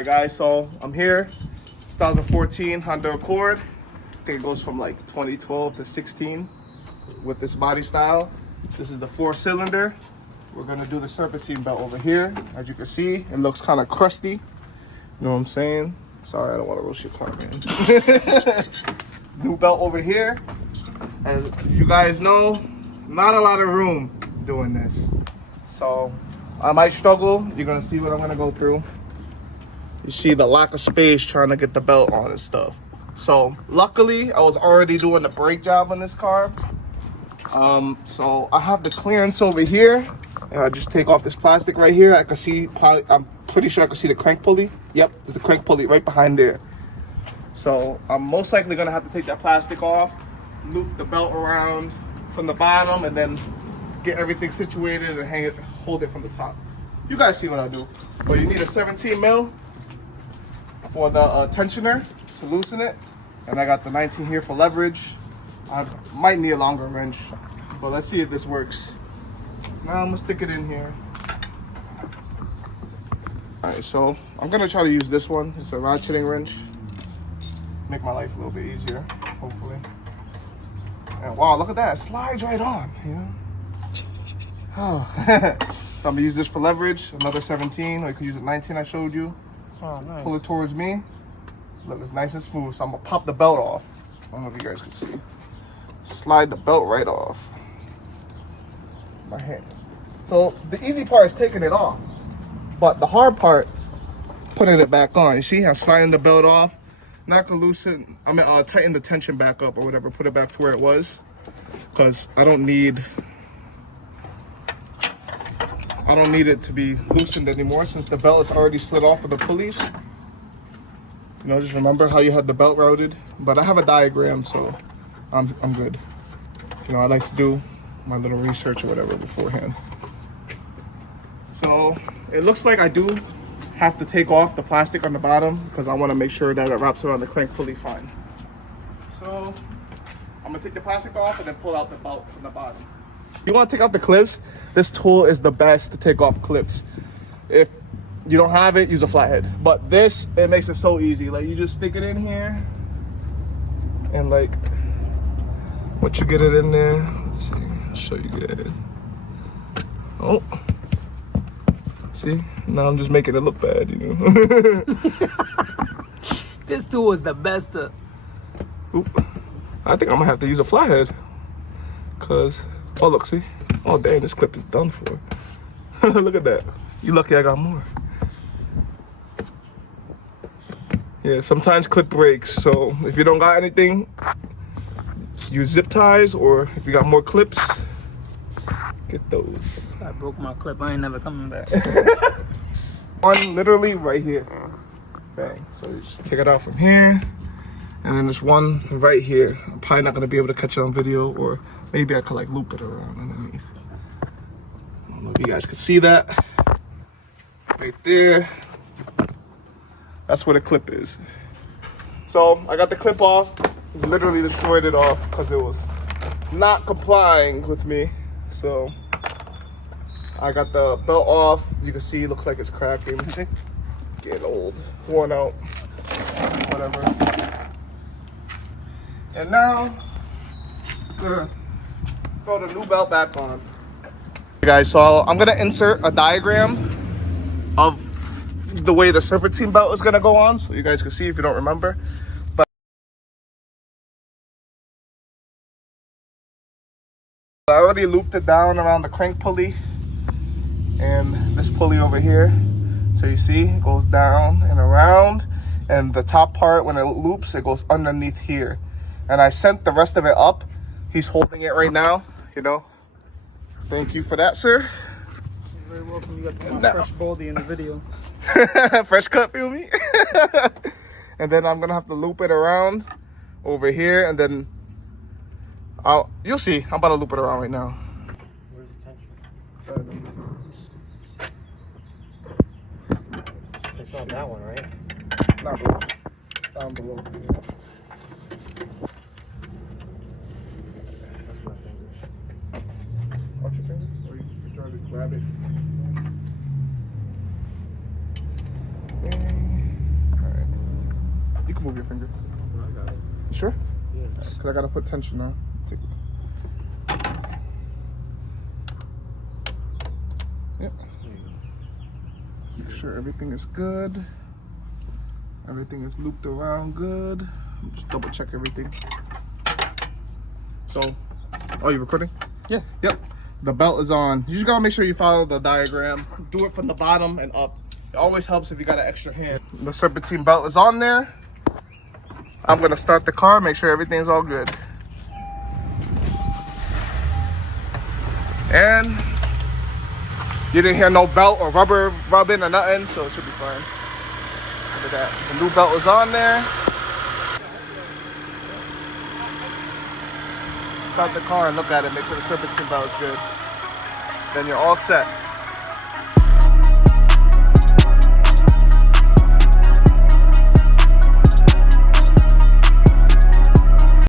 Alright guys, so I'm here, 2014 Honda Accord. I think it goes from like 2012 to 16 with this body style. This is the 4-cylinder. We're gonna do the serpentine belt over here. As you can see, it looks kind of crusty. You know what I'm saying? Sorry, I don't want to roast your car, man. New belt over here. As you guys know, not a lot of room doing this. So I might struggle. You're gonna see what I'm gonna go through. You see the lack of space trying to get the belt on and stuff. So luckily, I was already doing the brake job on this car. So I have the clearance over here. And I just take off this plastic right here. I can see, I'm pretty sure I can see the crank pulley. Yep, there's the crank pulley right behind there. So I'm most likely gonna have to take that plastic off, loop the belt around from the bottom, and then get everything situated and hang it, hold it from the top. You guys see what I do. But you need a 17 mil for the tensioner to loosen it. And I got the 19 here for leverage. I might need a longer wrench, but let's see if this works. Now I'm gonna stick it in here. All right, so I'm gonna try to use this one. It's a ratcheting wrench. Make my life a little bit easier, hopefully. And wow, look at that, it slides right on, you know? Oh. So I'm gonna use this for leverage, another 17, or you could use a 19 I showed you. Oh, nice. Pull it towards me. Look, it's nice and smooth, so I'm gonna pop the belt off. I don't know if you guys can see. Slide the belt right off. My hand. So the easy part is taking it off, but the hard part, putting it back on. You see, I'm sliding the belt off. Not gonna loosen, tighten the tension back up or whatever, put it back to where it was, because I don't need it to be loosened anymore since the belt is already slid off of the pulleys. You know, just remember how you had the belt routed. But I have a diagram, so I'm good. You know, I like to do my little research or whatever beforehand. So it looks like I do have to take off the plastic on the bottom because I want to make sure that it wraps around the crank pulley fine. So I'm gonna take the plastic off and then pull out the belt from the bottom. If you want to take out the clips, this tool is the best to take off clips. If you don't have it, use a flathead. But this, it makes it so easy. Like, you just stick it in here and like, once you get it in there, let's see, I'll show you guys. Oh, see, now I'm just making it look bad, you know. This tool is the best. Oop. I think I'm gonna have to use a flathead, cause, oh look, see, oh dang, this clip is done for. Look at that. You lucky I got more. Yeah, sometimes clip breaks, so if you don't got anything, use zip ties, or if you got more clips, get those. This guy broke my clip. I ain't never coming back. One literally right here. Bang. So you just take it out from here, and then there's one right here. I'm probably not gonna be able to catch it on video, or maybe I could like loop it around underneath. I don't know if you guys could see that. Right there. That's where the clip is. So I got the clip off. Literally destroyed it off because it was not complying with me. So I got the belt off. You can see it looks like it's cracking. Getting old, worn out, whatever. And now throw the new belt back on. Okay guys, so I'm gonna insert a diagram of the way the serpentine belt is gonna go on, so you guys can see if you don't remember. But I already looped it down around the crank pulley and this pulley over here. So you see, it goes down and around, and the top part, when it loops, it goes underneath here. And I sent the rest of it up. He's holding it right now, you know. Thank you for that, sir. You're very welcome. You got my fresh baldy in the video. Fresh cut, feel me? And then I'm gonna have to loop it around over here, and then you'll see. I'm about to loop it around right now. Where's the tension? It's not that one, right? Not below. Down below. Watch your fingers, or you can try to grab it. can move your finger. No, I got it. You sure? Yeah. Because I got to put tension now. Yep. Make sure everything is good. Everything is looped around good. Just double check everything. So, oh, you recording? Yeah. Yep. The belt is on. You just gotta make sure you follow the diagram. Do it from the bottom and up. It always helps if you got an extra hand. The Serpentine belt is on there. I'm gonna start the car, make sure everything's all good. And you didn't hear no belt or rubber rubbing or nothing, so it should be fine. Look at that. The new belt is on there. Start the car and look at it, make sure the Serpentine belt is good. Then you're all set.